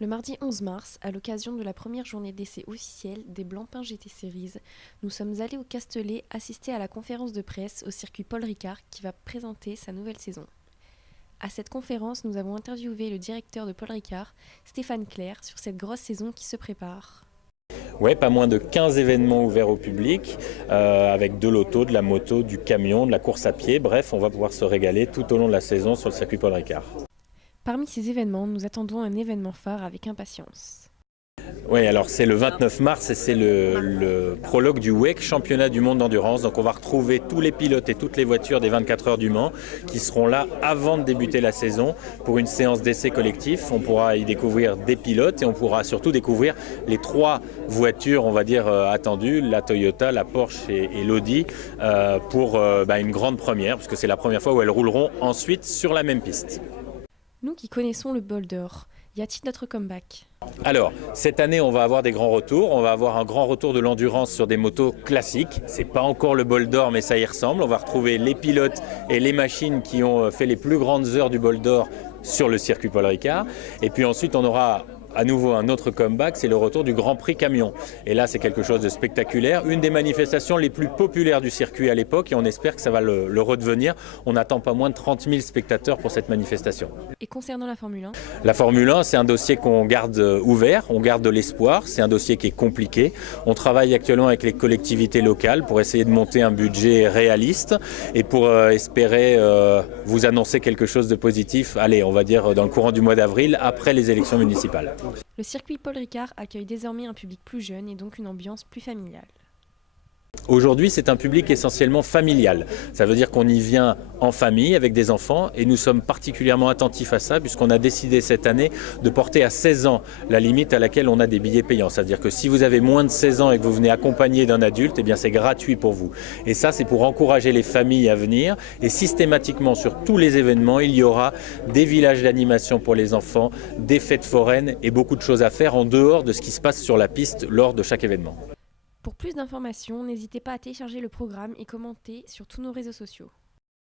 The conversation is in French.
Le mardi 11 mars, à l'occasion de la première journée d'essai officielle des Blancpain GT Series, nous sommes allés au Castellet assister à la conférence de presse au circuit Paul Ricard qui va présenter sa nouvelle saison. À cette conférence, nous avons interviewé le directeur de Paul Ricard, Stéphane Clerc, sur cette grosse saison qui se prépare. Ouais, pas moins de 15 événements ouverts au public, avec de l'auto, de la moto, du camion, de la course à pied. Bref, on va pouvoir se régaler tout au long de la saison sur le circuit Paul Ricard. Parmi ces événements, nous attendons un événement phare avec impatience. Oui, alors c'est le 29 mars et c'est le prologue du WEC, championnat du monde d'endurance. Donc on va retrouver tous les pilotes et toutes les voitures des 24 heures du Mans qui seront là avant de débuter la saison pour une séance d'essai collectif. On pourra y découvrir des pilotes et on pourra surtout découvrir les trois voitures, on va dire, attendues, la Toyota, la Porsche et l'Audi, pour une grande première, parce que c'est la première fois où elles rouleront ensuite sur la même piste. Nous qui connaissons le boulder, y a-t-il d'autres comeback ? Alors, cette année, on va avoir des grands retours. On va avoir un grand retour de l'endurance sur des motos classiques. C'est pas encore le bol d'or, mais ça y ressemble. On va retrouver les pilotes et les machines qui ont fait les plus grandes heures du bol d'or sur le circuit Paul Ricard. Et puis ensuite, on aura à nouveau un autre comeback, c'est le retour du Grand Prix Camion. Et là, c'est quelque chose de spectaculaire. Une des manifestations les plus populaires du circuit à l'époque, et on espère que ça va le redevenir. On attend pas moins de 30 000 spectateurs pour cette manifestation. Et concernant la Formule 1 ? La Formule 1, c'est un dossier qu'on garde ouvert, on garde de l'espoir. C'est un dossier qui est compliqué. On travaille actuellement avec les collectivités locales pour essayer de monter un budget réaliste et pour espérer vous annoncer quelque chose de positif, allez, on va dire dans le courant du mois d'avril, après les élections municipales. Le circuit Paul Ricard accueille désormais un public plus jeune et donc une ambiance plus familiale. Aujourd'hui, c'est un public essentiellement familial. Ça veut dire qu'on y vient en famille avec des enfants et nous sommes particulièrement attentifs à ça puisqu'on a décidé cette année de porter à 16 ans la limite à laquelle on a des billets payants. C'est-à-dire que si vous avez moins de 16 ans et que vous venez accompagné d'un adulte, eh bien c'est gratuit pour vous. Et ça, c'est pour encourager les familles à venir. Et systématiquement, sur tous les événements, il y aura des villages d'animation pour les enfants, des fêtes foraines et beaucoup de choses à faire en dehors de ce qui se passe sur la piste lors de chaque événement. Pour plus d'informations, n'hésitez pas à télécharger le programme et commenter sur tous nos réseaux sociaux.